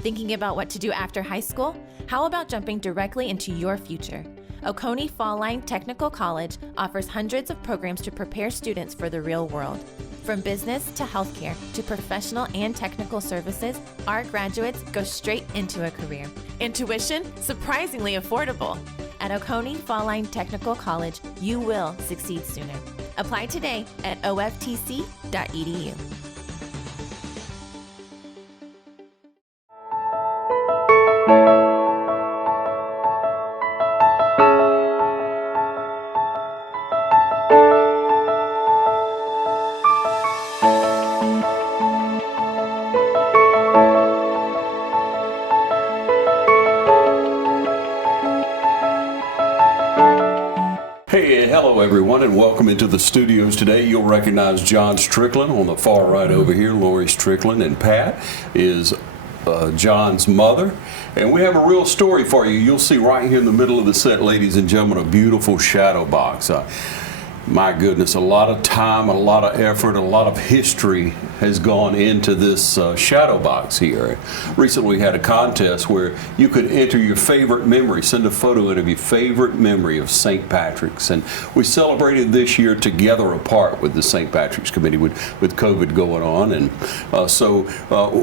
Thinking about what to do after high school? How about jumping directly into your future? Oconee Fall Line Technical College offers hundreds of programs to prepare students for the real world. From business to healthcare to professional and technical services, our graduates go straight into a career. And tuition, surprisingly affordable. At Oconee Fall Line Technical College, you will succeed sooner. Apply today at oftc.edu. Hey, hello everyone, and welcome into the studios today. You'll recognize John Strickland on the far right over here. Lori Strickland, and Pat is John's mother. And we have a real story for you. You'll see right here in the middle of the set, ladies and gentlemen, a beautiful shadow box. My goodness, a lot of time, a lot of effort, a lot of history has gone into this shadow box here. Recently we had a contest where you could enter your favorite memory, send a photo in of your favorite memory of St. Patrick's. And we celebrated this year together apart with the St. Patrick's Committee with COVID going on. And so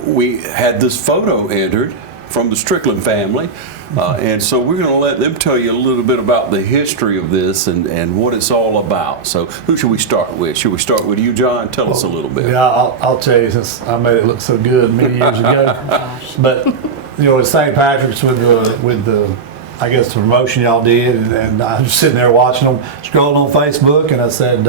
we had this photo entered from the Strickland family. And so we're going to let them tell you a little bit about the history of this and what it's all about. So who should we start with? Should we start with you, John? Tell us a little bit. Yeah, I'll tell you, since I made it look so good many years ago. But you know, with St. Patrick's, with the I guess the promotion y'all did, and I was sitting there watching them, scrolling on Facebook, and I said,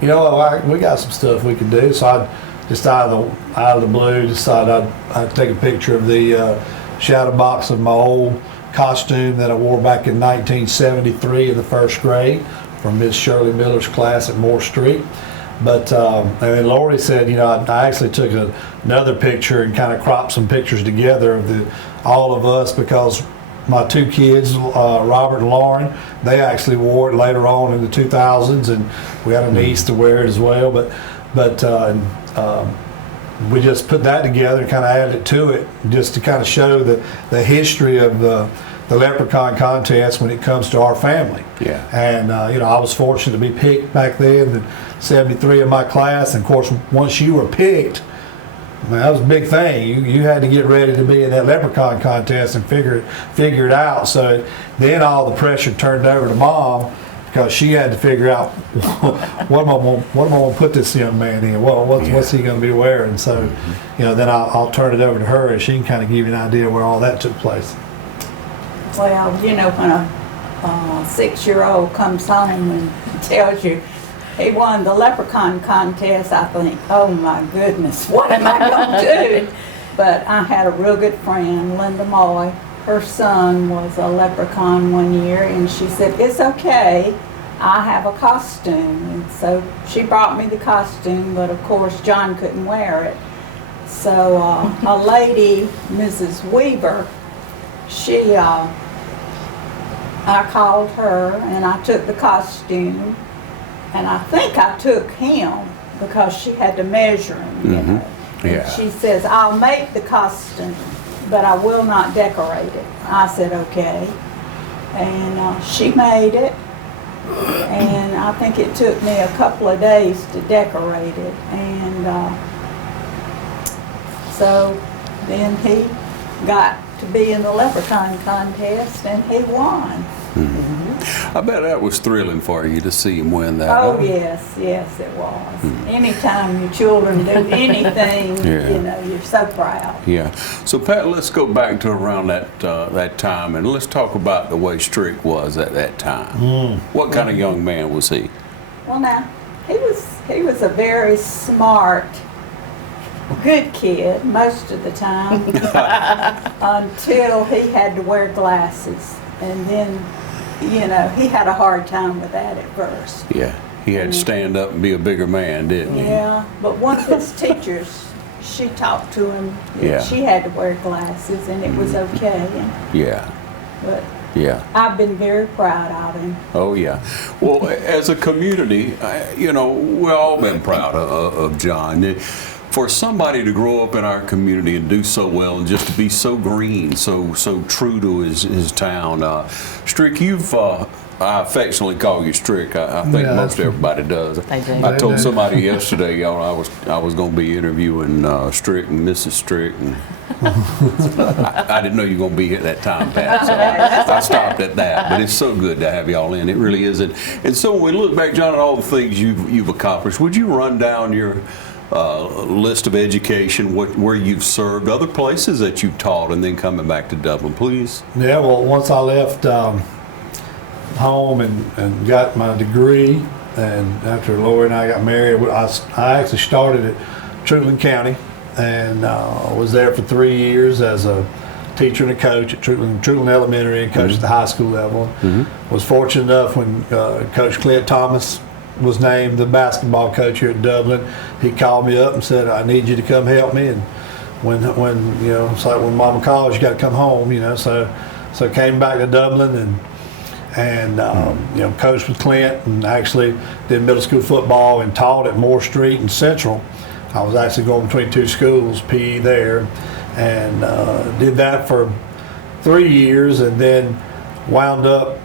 you know, we got some stuff we can do. So I just out of the blue decided I'd take a picture of the shadow box of my old costume that I wore back in 1973 in the first grade from Miss Shirley Miller's class at Moore Street. But and then Lori said, you know, I actually took another picture and kind of cropped some pictures together of all of us, because my two kids, Robert and Lauren, they actually wore it later on in the 2000s, and we had a niece to wear it as well. But we just put that together and kind of added it to it, just to kind of show the history of the leprechaun contest when it comes to our family. Yeah. And you know, I was fortunate to be picked back then, in 73 in my class. And of course, once you were picked, man, that was a big thing. You had to get ready to be in that leprechaun contest and figure it out. So then all the pressure turned over to Mom, because she had to figure out what am I going to put this young man in? What's he going to be wearing? So, you know, then I'll turn it over to her, and she can kind of give you an idea where all that took place. Well, you know, when a 6-year-old comes home and tells you he won the leprechaun contest, I think, oh my goodness, what am I going to do? But I had a real good friend, Linda Moy. Her son was a leprechaun one year, and she said, it's okay, I have a costume. And so she brought me the costume, but of course John couldn't wear it. So a lady, Mrs. Weaver, I called her and I took the costume, and I think I took him because she had to measure him, you know. Yeah. She says, I'll make the costume, but I will not decorate it. I said, okay. And she made it, and I think it took me a couple of days to decorate it. And so then he got to be in the leprechaun contest, and he won. I bet that was thrilling for you to see him win that. Oh, yes, it was. Anytime your children do anything, you know, you're so proud. Yeah. So Pat, let's go back to around that time, and let's talk about the way Strick was at that time. What kind of young man was he? Well, now, he was a very smart, good kid most of the time until he had to wear glasses, and then, you know, he had a hard time with that at first. Yeah, he had to stand up and be a bigger man, didn't he? Yeah, but one of his teachers, she talked to him that she had to wear glasses, and it was okay. And, but Yeah. I've been very proud of him. Oh, yeah. Well, as a community, you know, we've all been proud of John. for somebody to grow up in our community and do so well, and just to be so green, so true to his town. Strick, I affectionately call you Strick. I think most everybody does. They do. I told somebody yesterday, y'all, I was going to be interviewing Strick and Mrs. Strick, and I didn't know you were going to be here at that time, Pat. So I stopped at that. But it's so good to have y'all in. It really is. And so when we look back, John, at all the things you've accomplished, would you run down your list of education, where you've served, other places that you've taught, and then coming back to Dublin, please? Yeah, well, once I left home and got my degree, and after Lori and I got married, I actually started at Strickland County, and was there for 3 years as a teacher and a coach at Strickland Elementary, and coached at the high school level. Was fortunate enough when Coach Clint Thomas was named the basketball coach here at Dublin, he called me up and said, I need you to come help me. And when you know, it's like when Mama calls, you got to come home, you know. So came back to Dublin and you know, coached with Clint, and actually did middle school football and taught at Moore Street and Central. I was actually going between two schools, PE there, and did that for 3 years, and then wound up,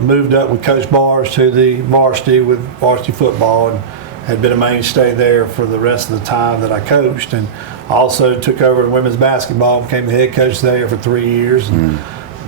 moved up with Coach Bars to the varsity with varsity football, and had been a mainstay there for the rest of the time that I coached, and also took over women's basketball, became the head coach there for 3 years. And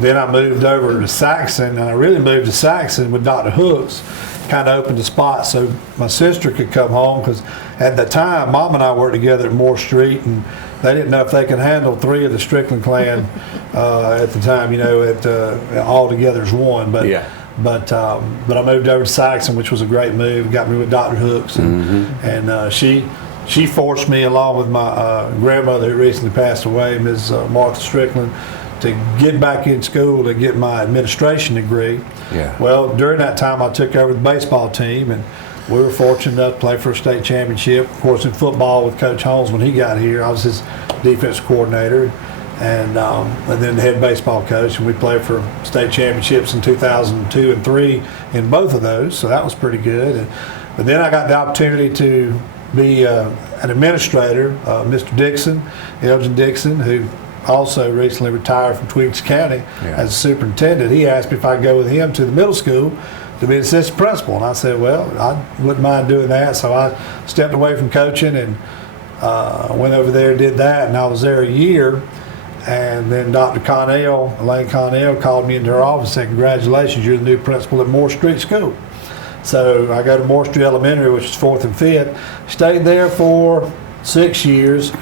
then I moved over to Saxon, and I really moved to Saxon with Dr. Hooks, kind of opened a spot so my sister could come home, because at the time, Mom and I worked together at Moore Street, and they didn't know if they could handle 3 of the Strickland clan at the time, you know, all together as one. But I moved over to Saxon, which was a great move. Got me with Dr. Hooks, and she forced me, along with my grandmother who recently passed away, Ms. Martha Strickland, to get back in school to get my administration degree. Well, during that time, I took over the baseball team, and we were fortunate enough to play for a state championship. Of course, in football with Coach Holmes when he got here, I was his defense coordinator, and then the head baseball coach, and we played for state championships in 2002 and 3 in both of those, so that was pretty good. But then I got the opportunity to be an administrator, Mr. Dixon, Elgin Dixon, who also recently retired from Twiggs County as a superintendent. He asked me if I'd go with him to the middle school to be an assistant principal, and I said, well, I wouldn't mind doing that. So I stepped away from coaching and went over there and did that, and I was there a year. And then Dr. Elaine Connell, called me into her office and said, congratulations, you're the new principal at Moore Street School. So I go to Moore Street Elementary, which is 4th and 5th, stayed there for 6 years,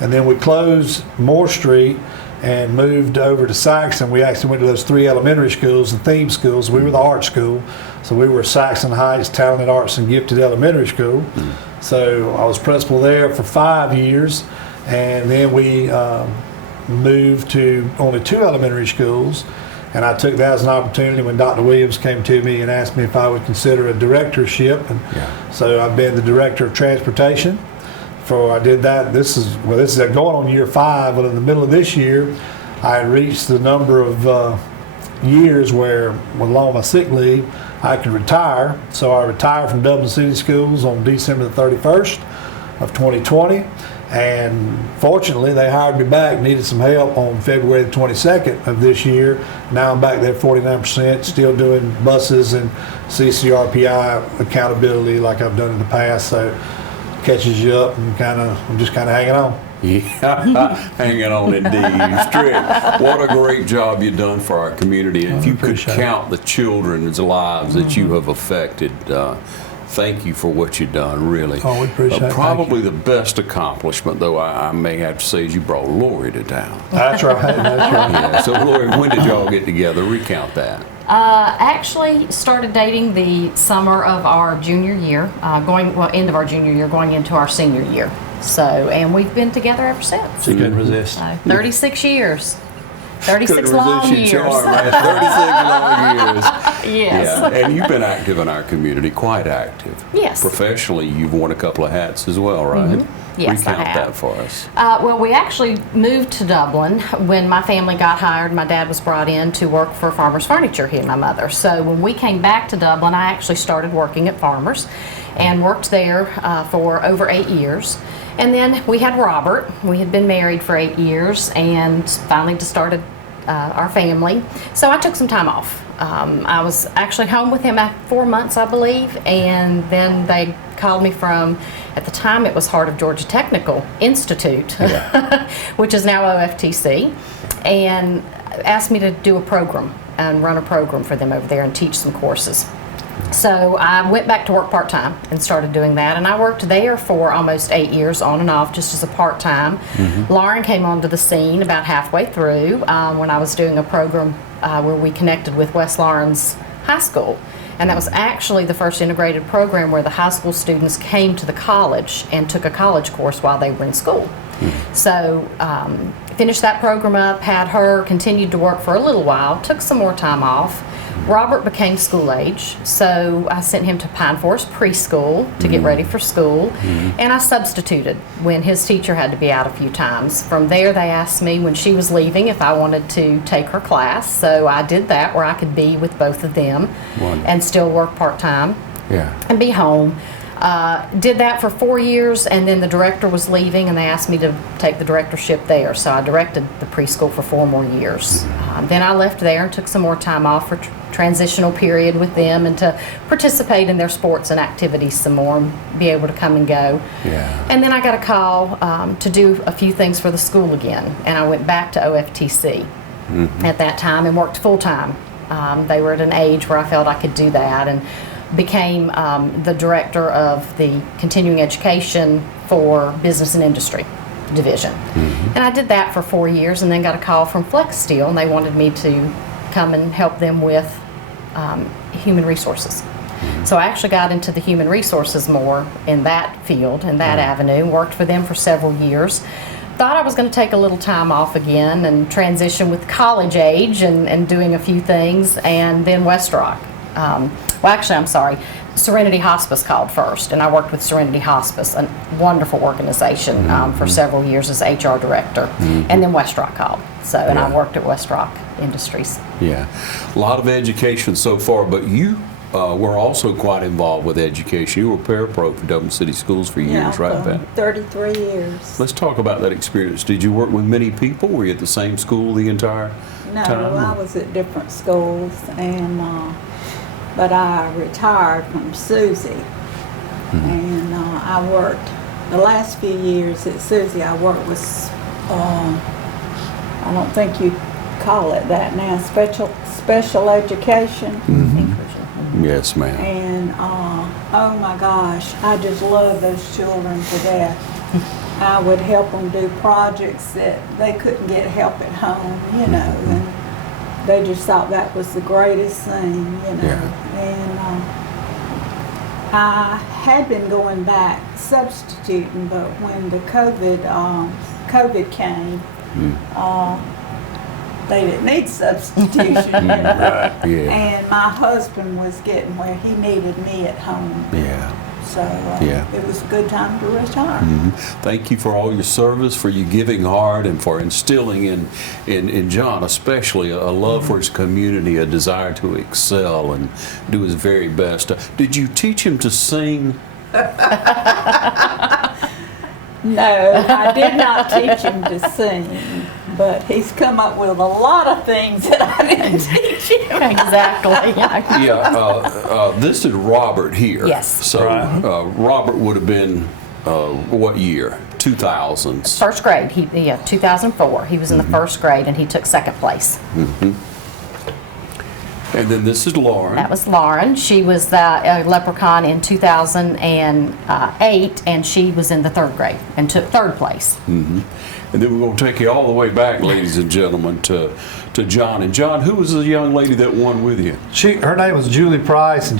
and then we closed Moore Street and moved over to Saxon. We actually went to those 3 elementary schools and theme schools. We were the art school, so we were Saxon Heights Talented Arts and Gifted Elementary School. So I was principal there for 5 years, and then we moved to only 2 elementary schools, and I took that as an opportunity when Dr. Williams came to me and asked me if I would consider a directorship. And so I've been the director of transportation. I did that. This is going on year 5. Well, in the middle of this year, I had reached the number of years where, along with my sick leave, I could retire. So I retired from Dublin City Schools on December the 31st of 2020. And fortunately, they hired me back, needed some help on February the 22nd of this year. Now I'm back there 49%, still doing buses and CCRPI accountability like I've done in the past. So catches you up, and I'm just kind of hanging on. Yeah, hanging on indeed. Strick, what a great job you've done for our community. If you could count the children's lives that you have affected, thank you for what you've done, really. Oh, we appreciate it. Probably the best accomplishment, though, I may have to say, is you brought Lori to town. That's right. Yeah. So, Lori, when did y'all get together? Recount that. Actually started dating the summer of our junior year, end of our junior year, going into our senior year. So, and we've been together ever since. She couldn't resist. 36 years. 36 Couldn't long resist years. your charm, man. 36 long years. Yes. Yeah. And you've been active in our community, quite active. Yes. Professionally, you've worn a couple of hats as well, right? Yes, I Recount have. that for us. Well, we actually moved to Dublin when my family got hired. My dad was brought in to work for Farmers Furniture, he and my mother. So when we came back to Dublin, I actually started working at Farmers. and worked there for over 8 years. And then we had Robert. We had been married for 8 years and finally just started our family. So I took some time off. I was actually home with him after 4 months, I believe, and then they called me from, at the time it was Heart of Georgia Technical Institute, which is now OFTC, and asked me to do a program and run a program for them over there and teach some courses. So I went back to work part-time and started doing that, and I worked there for almost 8 years on and off just as a part-time. Lauren came onto the scene about halfway through when I was doing a program where we connected with West Lawrence High School, and that was actually the first integrated program where the high school students came to the college and took a college course while they were in school. So finished that program up, had her, continued to work for a little while, took some more time off. Robert became school age, so I sent him to Pine Forest Preschool to get ready for school, and I substituted when his teacher had to be out a few times. From there, they asked me when she was leaving if I wanted to take her class, so I did that where I could be with both of them and still work part-time and be home. Did that for 4 years, and then the director was leaving, and they asked me to take the directorship there. So I directed the preschool for 4 more years. Then I left there and took some more time off for transitional period with them and to participate in their sports and activities some more and be able to come and go. And then I got a call to do a few things for the school again, and I went back to OFTC at that time and worked full-time. They were at an age where I felt I could do that, and became the director of the continuing education for business and industry division. And I did that for 4 years, and then got a call from Flex Steel, and they wanted me to come and help them with human resources. So I actually got into the human resources more in that field, in that avenue, worked for them for several years. Thought I was going to take a little time off again and transition with college age and doing a few things, and then West Rock. Well, actually, I'm sorry. Serenity Hospice called first, and I worked with Serenity Hospice, a wonderful organization, for several years as HR director, and then West Rock called. So, and I worked at West Rock Industries. A lot of education so far, but you were also quite involved with education. You were parapro for Dublin City Schools for years, right, Pat? 33 years. Let's talk about that experience. Did you work with many people? Were you at the same school the entire time? No, I was at different schools, and but I retired from Susie, and I worked the last few years at Susie. I worked with, I don't think you call it that now, special education. Yes, ma'am. And oh my gosh, I just love those children to death. I would help them do projects that they couldn't get help at home, you know, and they just thought that was the greatest thing, you know. And I had been going back substituting, but when the COVID came, they didn't need substitution. You know? And my husband was getting where he needed me at home. So it was a good time to retire. Thank you for all your service, for you giving hard, and for instilling in John especially a love for his community, a desire to excel and do his very best. Did you teach him to sing? No, I did not teach him to sing, but he's come up with a lot of things that I didn't teach him. Exactly. This is Robert here. Yes. So Robert would have been what year? 2000s. First grade. 2004. He was in the first grade, and he took second place. And then this is Lauren. That was Lauren. She was the Leprechaun in 2008, and she was in the third grade and took third place. And then we're going to take you all the way back, ladies and gentlemen, to John. And John, who was the young lady that won with you? Her name was Julie Price, and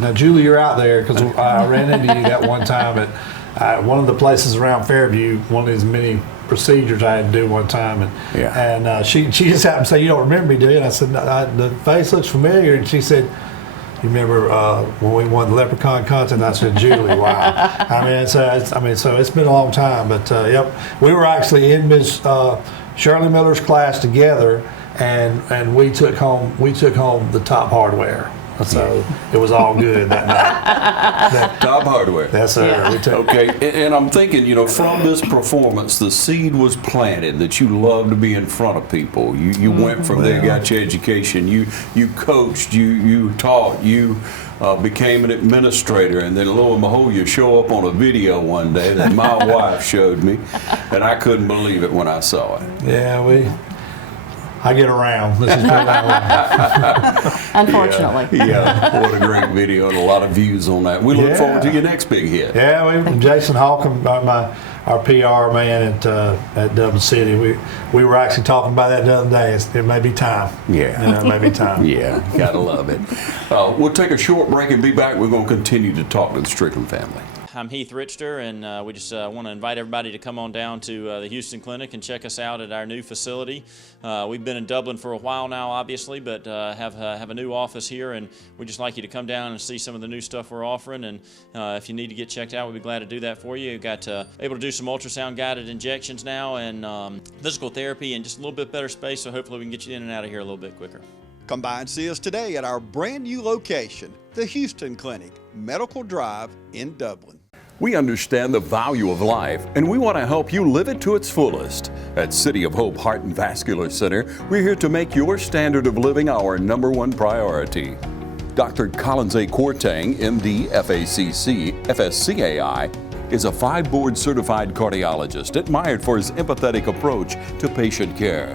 now Julie, you're out there because I ran into you that one time at one of the places around Fairview, one of these many procedures I had to do one time, and she just happened to say, "You don't remember me, do you?" And I said, "The face looks familiar." And she said, "You remember when we won the Leprechaun contest?" And I said, "Julie, wow." So it's been a long time, but we were actually in Ms. Shirley Miller's class together, and we took home the top hardware. So it was all good that night. Top hardware. Yes, sir. Yeah. We took Okay, and I'm thinking, from this performance, the seed was planted that you love to be in front of people. You went from there, got your education, you coached, you taught, you became an administrator, and then lo and behold, you show up on a video one day that my wife showed me, and I couldn't believe it when I saw it. Yeah, I get around. Let's just put it that way. Unfortunately. Yeah, what a great video and a lot of views on that. We look forward to your next big hit. Yeah, Jason Holcomb, our PR man at Dublin City, we were actually talking about that the other day. It may be time. Yeah. It may be time. Yeah, gotta love it. We'll take a short break and be back. We're going to continue to talk to the Strickland family. I'm Heath Richter, and we just want to invite everybody to come on down to the Houston Clinic and check us out at our new facility. We've been in Dublin for a while now, obviously, but have a new office here, and we'd just like you to come down and see some of the new stuff we're offering. And if you need to get checked out, we'd be glad to do that for you. We've got able to do some ultrasound-guided injections now, and physical therapy, and just a little bit better space, so hopefully we can get you in and out of here a little bit quicker. Come by and see us today at our brand new location, the Houston Clinic, Medical Drive in Dublin. We understand the value of life, and we want to help you live it to its fullest. At City of Hope Heart and Vascular Center, we're here to make your standard of living our #1 priority. Dr. Collins A. Kortang, MD, FACC, FSCAI, is a 5-board certified cardiologist admired for his empathetic approach to patient care.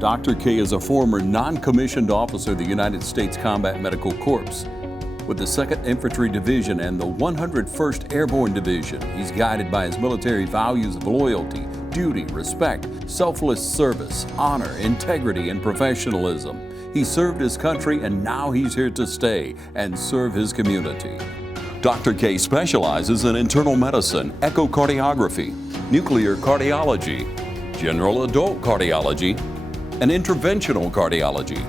Dr. K is a former non-commissioned officer of the United States Combat Medical Corps. With the 2nd Infantry Division and the 101st Airborne Division, he's guided by his military values of loyalty, duty, respect, selfless service, honor, integrity, and professionalism. He served his country, and now he's here to stay and serve his community. Dr. K specializes in internal medicine, echocardiography, nuclear cardiology, general adult cardiology, and interventional cardiology.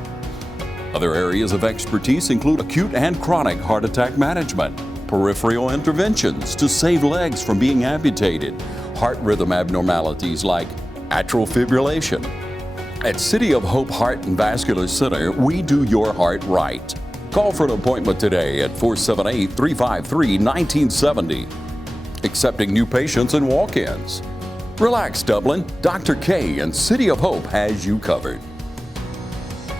Other areas of expertise include acute and chronic heart attack management, peripheral interventions to save legs from being amputated, heart rhythm abnormalities like atrial fibrillation. At City of Hope Heart and Vascular Center, we do your heart right. Call for an appointment today at 478-353-1970. Accepting new patients and walk-ins. Relax, Dublin. Dr. K and City of Hope has you covered.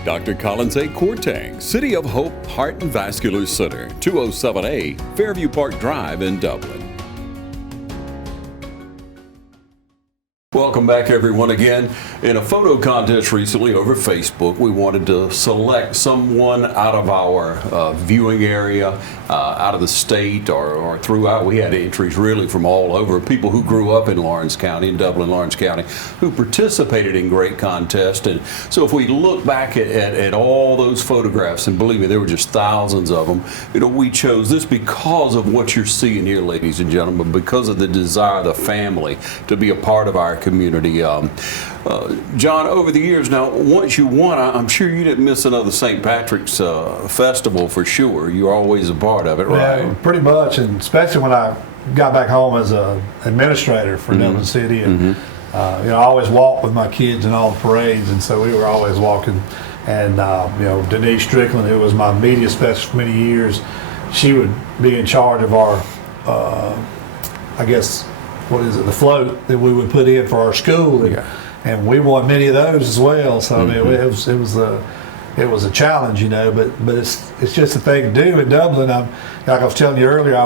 Dr. Collins A. Kortang, City of Hope Heart and Vascular Center, 207A, Fairview Park Drive in Dublin. Welcome back, everyone. Again, in a photo contest recently over Facebook, we wanted to select someone out of our viewing area, out of the state or throughout. We had entries really from all over, people who grew up in Lawrence County, in Dublin, Lawrence County, who participated in great contests. And so if we look back at all those photographs, and believe me, there were just thousands of them, we chose this because of what you're seeing here, ladies and gentlemen, because of the desire of the family to be a part of our community. John, over the years now, once you won, I'm sure you didn't miss another St. Patrick's festival for sure. You're always a part of it, right? Yeah, pretty much, and especially when I got back home as an administrator for Dublin City, and I always walked with my kids in all the parades, and so we were always walking. And Denise Strickland, who was my media specialist for many years, she would be in charge of our, the float that we would put in for our school, and we won many of those as well. So I mean, it was a challenge, but it's just a thing to do in Dublin. Like I was telling you earlier,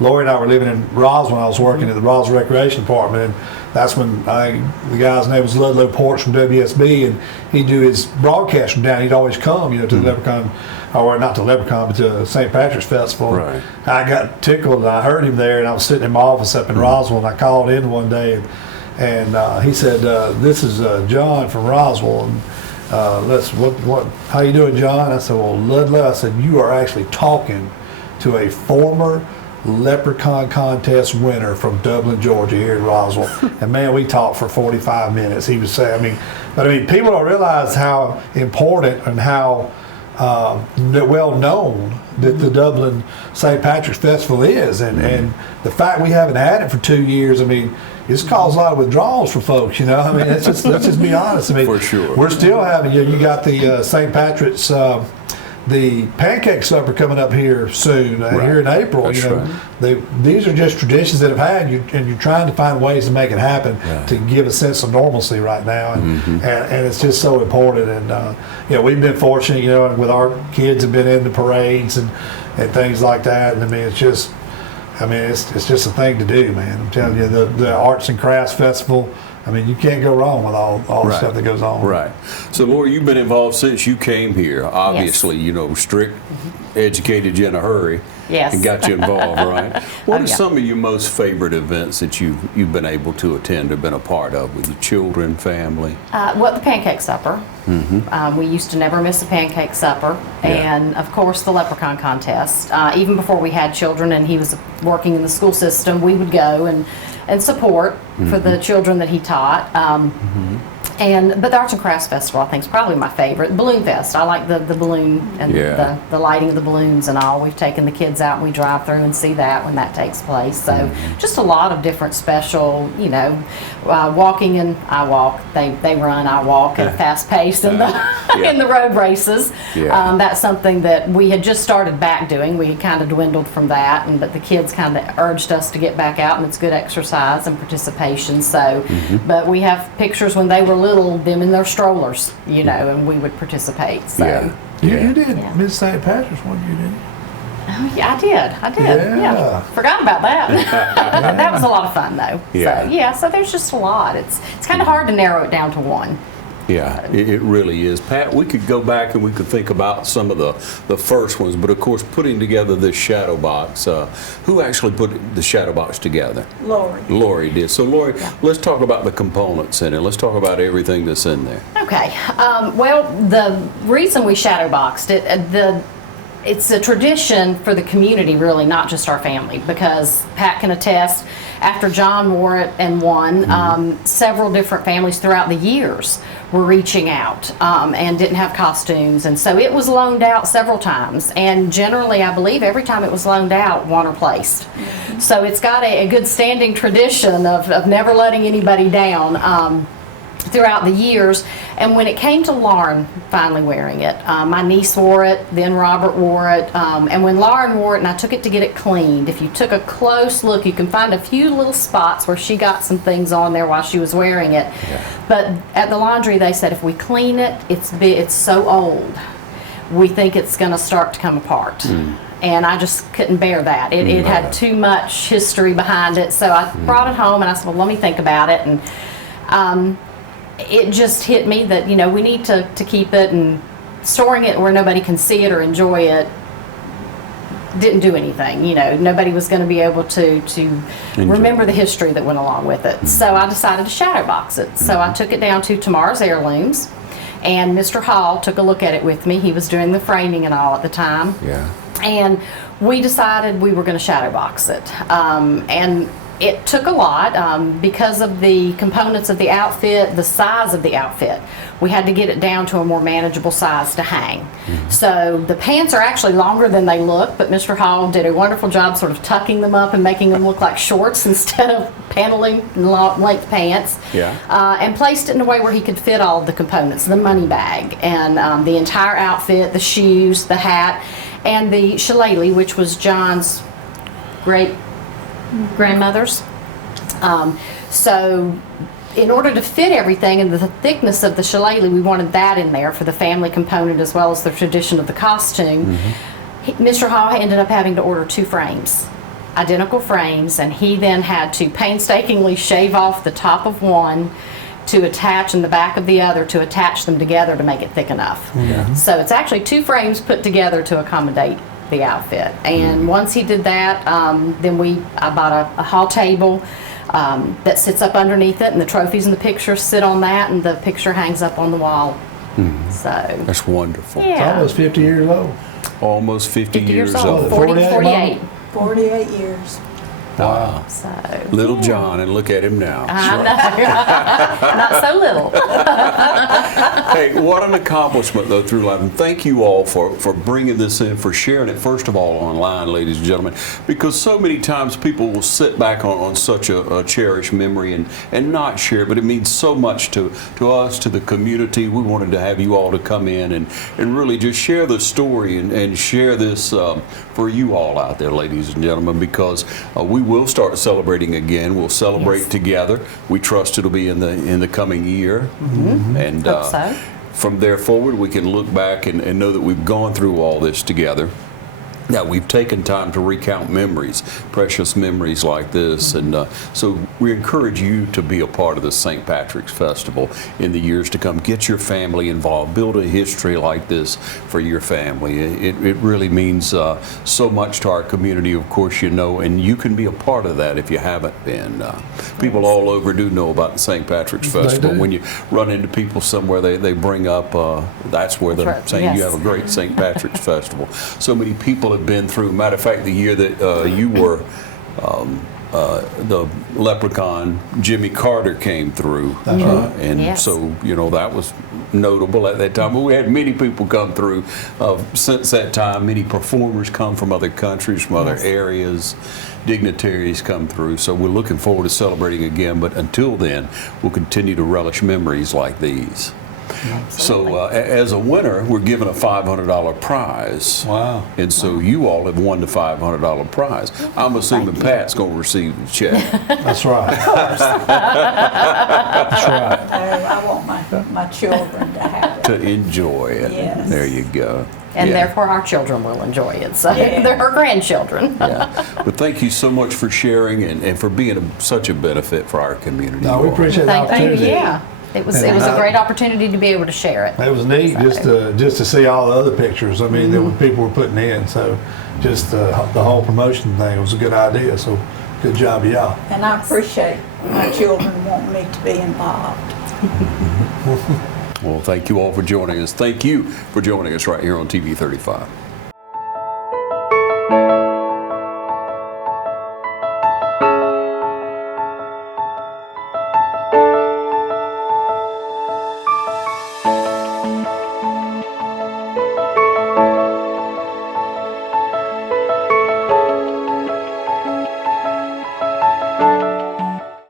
Lori and I were living in Roswell. I was working at the Roswell Recreation Department, and that's when the guy's name was Ludlow Porch from WSB, and he'd do his broadcast from down. He'd always come, to the Leprechaun, or not to Leprechaun, but to St. Patrick's Festival. Right. I got tickled, and I heard him there, and I was sitting in my office up in Roswell, and I called in one day, and he said, "This is John from Roswell, and how you doing, John?" I said, "Well, Ludlow," I said, "you are actually talking to a former Leprechaun contest winner from Dublin, Georgia, here in Roswell." And man, we talked for 45 minutes. He was saying, people don't realize how important and how well known that the Dublin St. Patrick's Festival is, and the fact we haven't had it for 2 years, it's caused a lot of withdrawals for folks. Let's just be honest. For sure. We're still having, you got the St. Patrick's the pancake supper coming up here soon, here in April. That's you know, these are just traditions that have had, and you're trying to find ways to make it happen to give a sense of normalcy right now, and it's just so important. And you know, we've been fortunate, you know, with our kids have been in the parades and things like that. And I mean, it's just a thing to do, man. I'm telling you, the Arts and Crafts Festival. I mean, you can't go wrong with all the stuff that goes on. Right. So, Lori, you've been involved since you came here. Obviously, you know, Strick educated you in a hurry. Yes. And got you involved, right? What are yeah. some of your most favorite events that you've been able to attend or been a part of with your children, family? Well, the pancake supper. We used to never miss a pancake supper. And, of course, the leprechaun contest. Even before we had children and he was working in the school system, we would go and support for the children that he taught. But the Arts and Crafts Festival, I think, is probably my favorite. Balloon Fest, I like the balloon and the lighting of the balloons and all. We've taken the kids out and we drive through and see that when that takes place. So just a lot of different special, you know, walking and I walk, they run, I walk at a fast pace in the road races. That's something that we had just started back doing. We had kind of dwindled from that, but the kids kind of urged us to get back out, and it's good exercise and participation. So, but we have pictures when they were little, them in their strollers, you know, and we would participate. So. You did Miss St. Patrick's one year, didn't you? Oh, yeah, I did. Yeah. Forgot about that. That was a lot of fun, though. So there's just a lot. It's kind of hard to narrow it down to one. Yeah, it really is. Pat, we could go back and we could think about some of the first ones, but of course putting together this shadow box, who actually put the shadow box together? Lori. Lori did. So Lori, let's talk about the components in it. Let's talk about everything that's in there. Okay. Well, the reason we shadow boxed it, it's a tradition for the community, really, not just our family, because Pat can attest, after John wore it and won, several different families throughout the years were reaching out and didn't have costumes, and so it was loaned out several times, and generally I believe every time it was loaned out, won or placed. So it's got a good standing tradition of never letting anybody down throughout the years. And when it came to Lauren finally wearing it, my niece wore it, then Robert wore it, and when Lauren wore it and I took it to get it cleaned, if you took a close look, you can find a few little spots where she got some things on there while she was wearing it. But at the laundry they said if we clean it, it's so old, we think it's going to start to come apart. And I just couldn't bear that. It had too much history behind it, so I brought it home and I said, well, let me think about it. And it just hit me that, you know, we need to keep it, and storing it where nobody can see it or enjoy it didn't do anything. You know, nobody was going to be able to remember the history that went along with it. So I decided to shadow box it. So I took it down to Tomorrow's Heirlooms, and Mr. Hall took a look at it with me. He was doing the framing and all at the time. And we decided we were going to shadow box it. And it took a lot because of the components of the outfit, the size of the outfit. We had to get it down to a more manageable size to hang. So the pants are actually longer than they look, but Mr. Hall did a wonderful job sort of tucking them up and making them look like shorts instead of pantaloon length pants. And placed it in a way where he could fit all of the components, the money bag, and the entire outfit, the shoes, the hat, and the shillelagh, which was John's great grandmother's. So in order to fit everything and the thickness of the shillelagh, we wanted that in there for the family component as well as the tradition of the costume. Mr. Hall ended up having to order 2 frames, identical frames, and he then had to painstakingly shave off the top of one to attach and the back of the other to attach them together to make it thick enough. So it's actually 2 frames put together to accommodate the outfit. And once he did that, then I bought a hall table that sits up underneath it, and the trophies and the pictures sit on that, and the picture hangs up on the wall. So that's wonderful. It's almost 50 years old. Almost 50 years old. 48. 48 years. Wow. So, little John, and look at him now. I know. Not so little. Hey, what an accomplishment, though, through life. And thank you all for bringing this in, for sharing it, first of all, online, ladies and gentlemen, because so many times people will sit back on such a cherished memory and not share it, but it means so much to us, to the community. We wanted to have you all to come in and really just share the story and share this for you all out there, ladies and gentlemen, because we will start celebrating again. We'll celebrate together. We trust it'll be in the coming year. And Hope so. from there forward, we can look back and know that we've gone through all this together. Now, we've taken time to recount memories, precious memories like this, and so we encourage you to be a part of the St. Patrick's Festival in the years to come. Get your family involved. Build a history like this for your family. It really means so much to our community, of course, you know, and you can be a part of that if you haven't been. People all over do know about the St. Patrick's Festival. When you run into people somewhere, they bring up, that's where they're saying you have a great St. Patrick's Festival. So many people have been through. Matter of fact, the year that you were the leprechaun, Jimmy Carter came through, and so you know that was notable at that time. But we had many people come through since that time. Many performers come from other countries, from other areas. Dignitaries come through. So we're looking forward to celebrating again. But until then, we'll continue to relish memories like these. So as a winner, we're given a $500 prize. Wow. And so you all have won the $500 prize. I'm assuming Pat's going to receive the check. That's right. That's right. I want my children to have it. To enjoy it. Yes. There you go. And therefore our children will enjoy it. So they're our grandchildren. But thank you so much for sharing and for being such a benefit for our community. No, we appreciate the opportunity. Yeah. It was a great opportunity to be able to share it. It was neat just to see all the other pictures. I mean, that people were putting in. So just the whole promotion thing was a good idea. So good job, y'all. And I appreciate my children want me to be involved. Well, thank you all for joining us. Thank you for joining us right here on TV35.